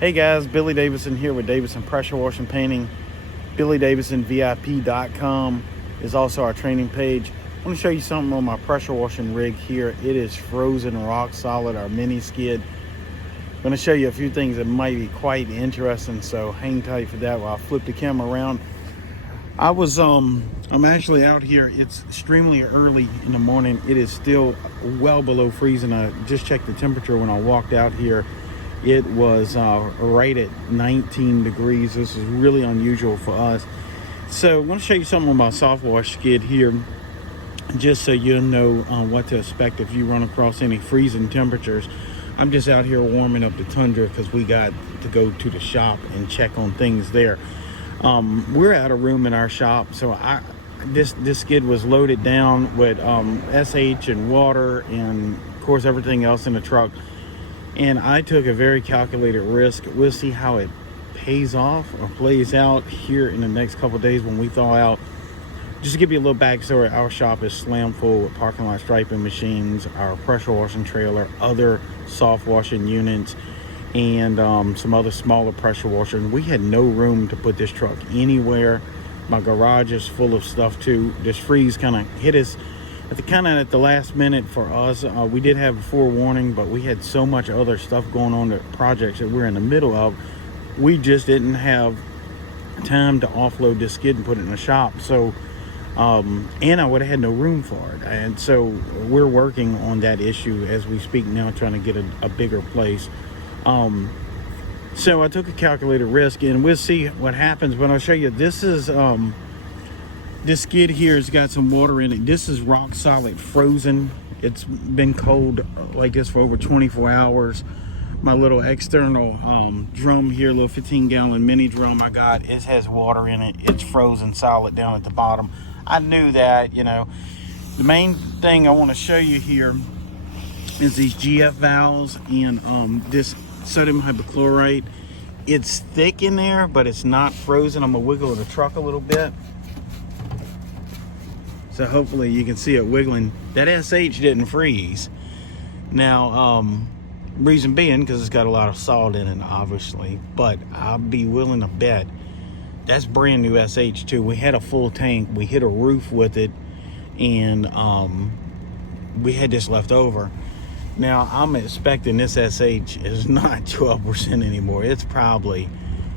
Hey guys, Billy Davison here with Davison Pressure Washing Painting. BillyDavisonVIP.com is also our training page. I want to show you something on my pressure washing rig here. It is frozen rock solid, our mini skid. I'm going to show you a few things that might be quite interesting, so hang tight for that while I flip the camera around. I'm actually out here. It's extremely early in the morning. It is still well below freezing. I just checked the temperature when I walked out here. It was right at 19 degrees. This is really unusual for us. So I want to show you something about soft wash skid here, just so you know what to expect if you run across any freezing temperatures. I'm just out here warming up the Tundra because we got to go to the shop and check on things there. We're out of room in our shop, so this skid was loaded down with SH and water and of course everything else in the truck. And I took a very calculated risk. We'll see how it pays off or plays out here in the next couple of days when we thaw out. Just to give you a little backstory, our shop is slam full with parking lot striping machines, our pressure washing trailer, other soft washing units, and some other smaller pressure washers. We had no room to put this truck anywhere. My garage is full of stuff too. This freeze kind of hit us at the last minute for us. We did have a forewarning, but we had so much other stuff going on, the projects that we're in the middle of. We just didn't have time to offload this skid and put it in the shop. So and I would have had no room for it. And so we're working on that issue as we speak now, trying to get a bigger place. So I took a calculated risk, and we'll see what happens. But I'll show you, this is this skid here has got some water in it. This is rock solid frozen. It's been cold like this for over 24 hours. My little external drum here, little 15-gallon mini drum I got, it has water in it. It's frozen solid down at the bottom. I knew that, you know. The main thing I want to show you here is these GF valves and this sodium hypochlorite. It's thick in there, but it's not frozen. I'm gonna wiggle the truck a little bit, so hopefully you can see it wiggling. That SH didn't freeze. Now, reason being, because it's got a lot of salt in it, obviously, but I'll be willing to bet that's brand new SH too. We had a full tank. We hit a roof with it, and we had this left over. Now, I'm expecting this SH is not 12% anymore. It's probably,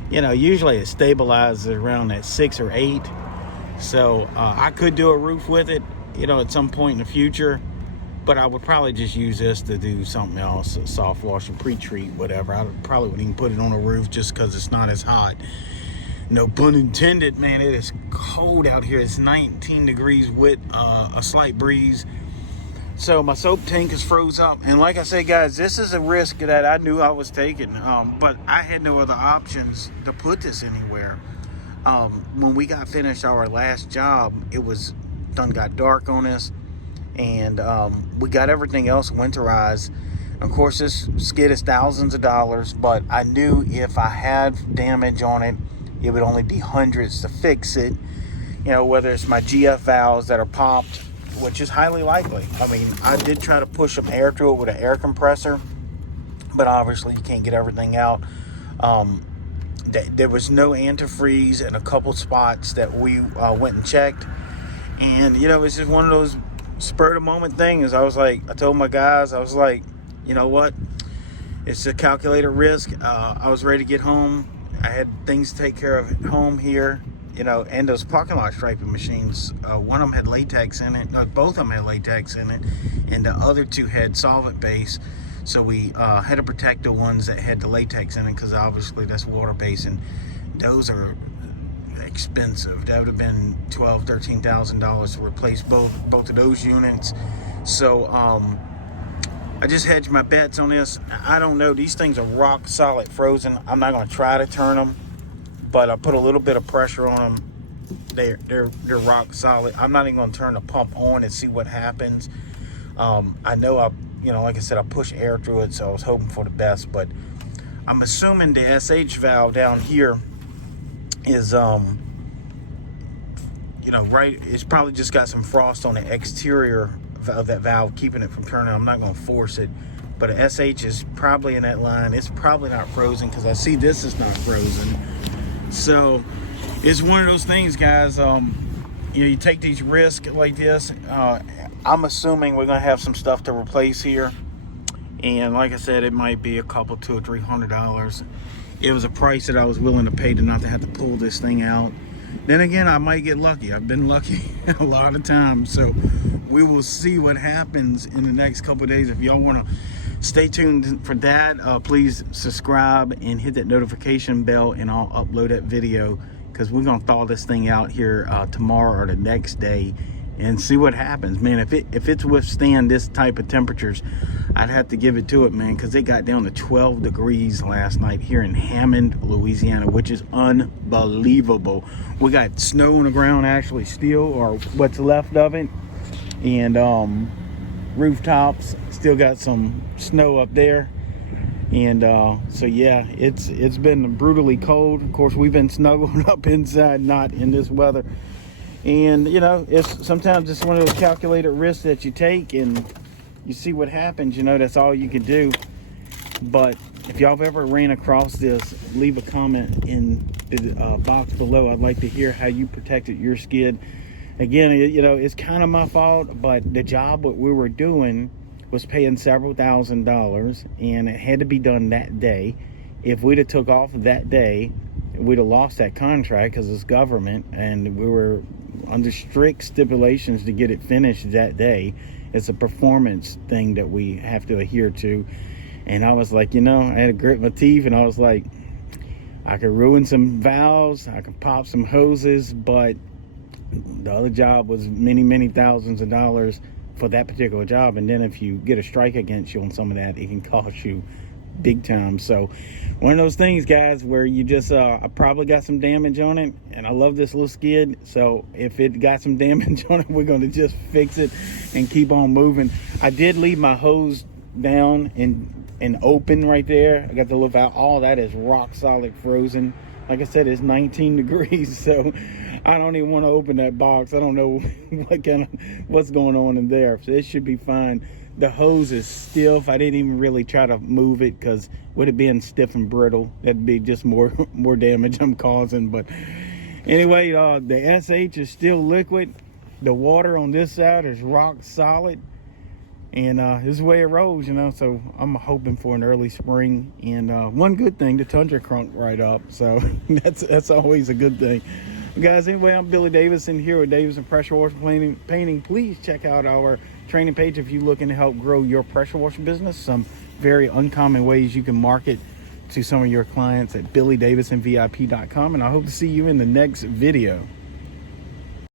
you know, usually it stabilizes around that 6 or 8. So I could do a roof with it, you know, at some point in the future, but I would probably just use this to do something else, a soft wash and pre-treat, whatever. I probably wouldn't even put it on a roof just because it's not as hot. No pun intended, man. It is cold out here. It's 19 degrees with a slight breeze. So my soap tank is froze up. And like I say, guys, this is a risk that I knew I was taking, but I had no other options to put this anywhere. When we got finished our last job, it was got dark on us, and we got everything else winterized. Of course, this skid is thousands of dollars, but I knew if I had damage on it, it would only be hundreds to fix it. You know, whether it's my GF valves that are popped, which is highly likely. I mean, I did try to push some air through it with an air compressor, but obviously you can't get everything out. There was no antifreeze in a couple spots that we went and checked. And, you know, it's just one of those spur of the moment things. I told my guys, I was like, you know what? It's a calculated risk. I was ready to get home. I had things to take care of at home here, you know, and those parking lot striping machines. One of them had latex in it. Both of them had latex in it. And the other two had solvent base. So we had to protect the ones that had the latex in it, because obviously that's water-based, and those are expensive. That would have been $12,000, $13,000 to replace both of those units. So I just hedged my bets on this. I don't know. These things are rock solid frozen. I'm not going to try to turn them, but I put a little bit of pressure on them. They're rock solid. I'm not even going to turn the pump on and see what happens. I know like I said, I push air through it, so I was hoping for the best, but I'm assuming the SH valve down here is, right, it's probably just got some frost on the exterior of that valve, keeping it from turning. I'm not going to force it, but a SH is probably in that line. It's probably not frozen because I see this is not frozen. So it's one of those things, guys. You take these risks like this. I'm assuming we're gonna have some stuff to replace here, and like I said, it might be a couple, $200 or $300. It was a price that I was willing to pay to not to have to pull this thing out. Then again, I might get lucky. I've been lucky a lot of times, so we will see what happens in the next couple of days. If y'all want to stay tuned for that, please subscribe and hit that notification bell, and I'll upload that video, because we're gonna thaw this thing out here tomorrow or the next day and see what happens, man. If it's withstand this type of temperatures, I'd have to give it to it, man, because it got down to 12 degrees last night here in Hammond, Louisiana, which is unbelievable. We got snow on the ground, actually, still, or what's left of it, and rooftops still got some snow up there. And so yeah, it's been brutally cold. Of course, we've been snuggled up inside, not in this weather. And you know, it's sometimes it's one of those calculated risks that you take, and you see what happens. You know, that's all you can do. But if y'all have ever ran across this, leave a comment in the box below. I'd like to hear how you protected your skid. Again, you know, it's kind of my fault, but the job what we were doing was paying several $1,000s, and it had to be done that day. If we'd have took off that day, we'd have lost that contract because it's government, and we were under strict stipulations to get it finished that day. It's a performance thing that we have to adhere to. And I was like, you know, I had to grit my teeth, and I was like, I could ruin some valves, I could pop some hoses, but the other job was many thousands of dollars for that particular job. And then if you get a strike against you on some of that, it can cost you big time. So one of those things, guys, where you just I probably got some damage on it, and I love this little skid, so if it got some damage on it, we're going to just fix it and keep on moving. I did leave my hose down and open right there. I got the lift out. All that is rock solid frozen. Like I said, it's 19 degrees, so I don't even want to open that box. I don't know what's going on in there, so it should be fine. The hose is stiff. I didn't even really try to move it, because with it being stiff and brittle, that'd be just more damage I'm causing. But anyway, the SH is still liquid. The water on this side is rock solid, and this is the way it rolls, you know. So I'm hoping for an early spring. And one good thing, the tundra crunk right up, so that's always a good thing. Guys, anyway, I'm Billy Davison here with Davison Pressure Washer Painting. Please check out our training page if you're looking to help grow your pressure washer business. Some very uncommon ways you can market to some of your clients at BillyDavisonVIP.com. And I hope to see you in the next video.